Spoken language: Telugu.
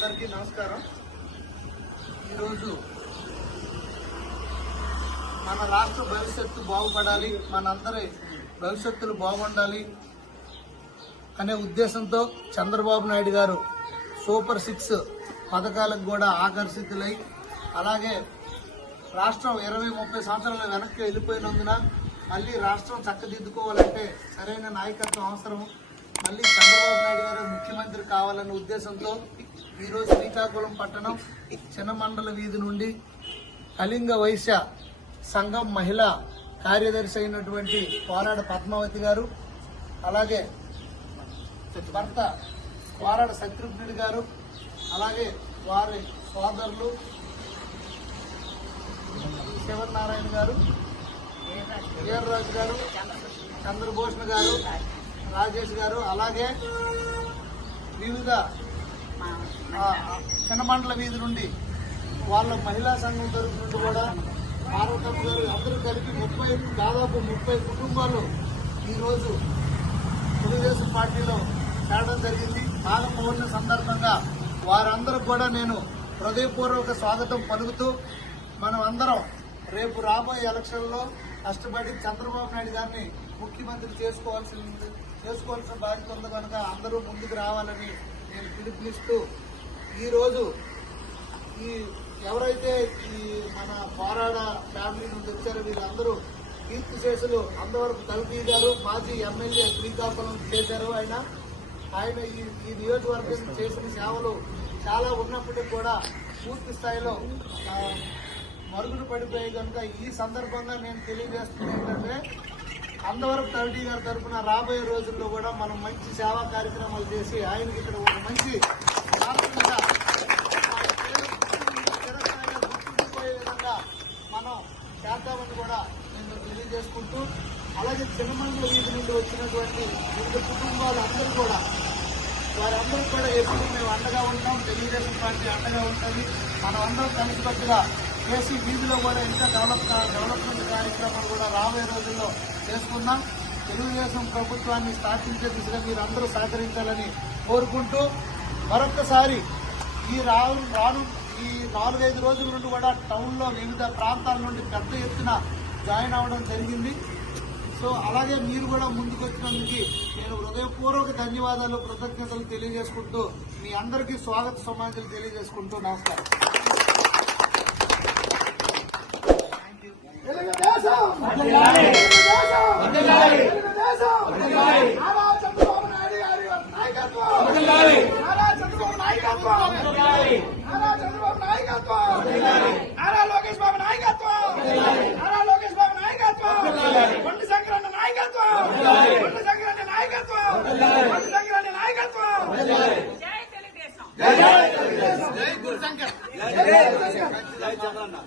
అందరికీ నమస్కారం. ఈరోజు మన రాష్ట్ర భవిష్యత్తు బాగుపడాలి మనందరి భవిష్యత్తులు బాగుండాలి అనే ఉద్దేశంతో చంద్రబాబు నాయుడు గారు సూపర్ సిక్స్ పథకాలకు కూడా ఆకర్షితులై అలాగే రాష్ట్రం ఇరవై ముప్పై సంవత్సరాల వెనక్కి వెళ్ళిపోయినందున మళ్ళీ రాష్ట్రం చక్కదిద్దుకోవాలంటే సరైన నాయకత్వం అవసరం. మళ్ళీ చంద్రబాబు నాయుడు గారు ముఖ్యమంత్రి కావాలనే ఉద్దేశంతో ఈరోజు శ్రీకాకుళం పట్టణం చిన్నమండల వీధి నుండి కళింగ వైశ్య సంఘం మహిళా కార్యదర్శి అయినటువంటి కోరాడ పద్మావతి గారు అలాగే భర్త కోరాడ శత్రుఘ్నుడి గారు అలాగే వారి సోదరులు శివనారాయణ గారు వీర్రాజు గారు చంద్రభూషణ్ గారు రాజేష్ గారు అలాగే వివిధ చిన్నమండల వీధి నుండి వాళ్ళ మహిళా సంఘం తరఫు నుండి కూడా పార్వతమ్మ గారు అందరూ కలిపి ముప్పై దాదాపు ముప్పై కుటుంబాలు ఈరోజు తెలుగుదేశం పార్టీలో చేరడం జరిగింది. పాద సందర్భంగా వారందరూ కూడా నేను హృదయపూర్వక స్వాగతం పలుకుతూ మనం అందరం రేపు రాబోయే ఎలక్షన్లో కష్టపడి చంద్రబాబు నాయుడు గారిని ముఖ్యమంత్రి చేసుకోవాల్సి చేసుకోవాల్సిన బాధ్యత ఉంది కనుక అందరూ ముందుకు రావాలని నేను పిలుపునిస్తూ ఈరోజు ఈ ఎవరైతే ఈ మన పోరాడ ఫ్యామిలీ నుండి వచ్చారో వీళ్ళందరూ కీర్తి చేసులు అందవరకు కల్పీ గారు మాజీ ఎమ్మెల్యే శ్రీకాకుళం చేశారు ఆయన. ఆయన ఈ ఈ నియోజకవర్గం చేసిన సేవలు చాలా ఉన్నప్పటికీ కూడా పూర్తి స్థాయిలో మరుగులు పడిపోయాయి కనుక ఈ సందర్భంగా నేను తెలియజేస్తున్నా ఏంటంటే అందవరం కమిటీ గారి తరఫున రాబోయే రోజుల్లో కూడా మనం మంచి సేవా కార్యక్రమాలు చేసి ఆయనకి ఇక్కడ ఒక మంచి గుర్తుండిపోయే విధంగా మనం చేద్దామని కూడా నేను తెలియజేసుకుంటూ అలాగే చిన్నమండల వీధి నుండి వచ్చినటువంటి వివిధ కుటుంబాలు అందరూ కూడా వారందరూ కూడా ఎప్పుడు మేము అండగా ఉంటాం తెలుగుదేశం పార్టీ అండగా ఉంటుంది. మనం అందరం కలిసికట్టుగా చేసి వీధిలో కూడా ఇంకా డెవలప్ డెవలప్మెంట్ కార్యక్రమాలు కూడా రాబోయే రోజుల్లో చేసుకుందాం. తెలుగుదేశం ప్రభుత్వాన్ని స్థాపించే దిశగా మీరు అందరూ సహకరించాలని కోరుకుంటూ మరొక్కసారి ఈ రాను రాను ఈ నాలుగైదు రోజుల నుండి కూడా టౌన్లో వివిధ ప్రాంతాల నుండి పెద్ద ఎత్తున జాయిన్ అవ్వడం జరిగింది. సో అలాగే మీరు కూడా ముందుకు వచ్చినందుకు నేను హృదయపూర్వక ధన్యవాదాలు కృతజ్ఞతలు తెలియజేసుకుంటూ మీ అందరికీ స్వాగత సమాజాలు తెలియజేసుకుంటూ నమస్కారం. తెలుగుదేశం తెలుగుదేశం না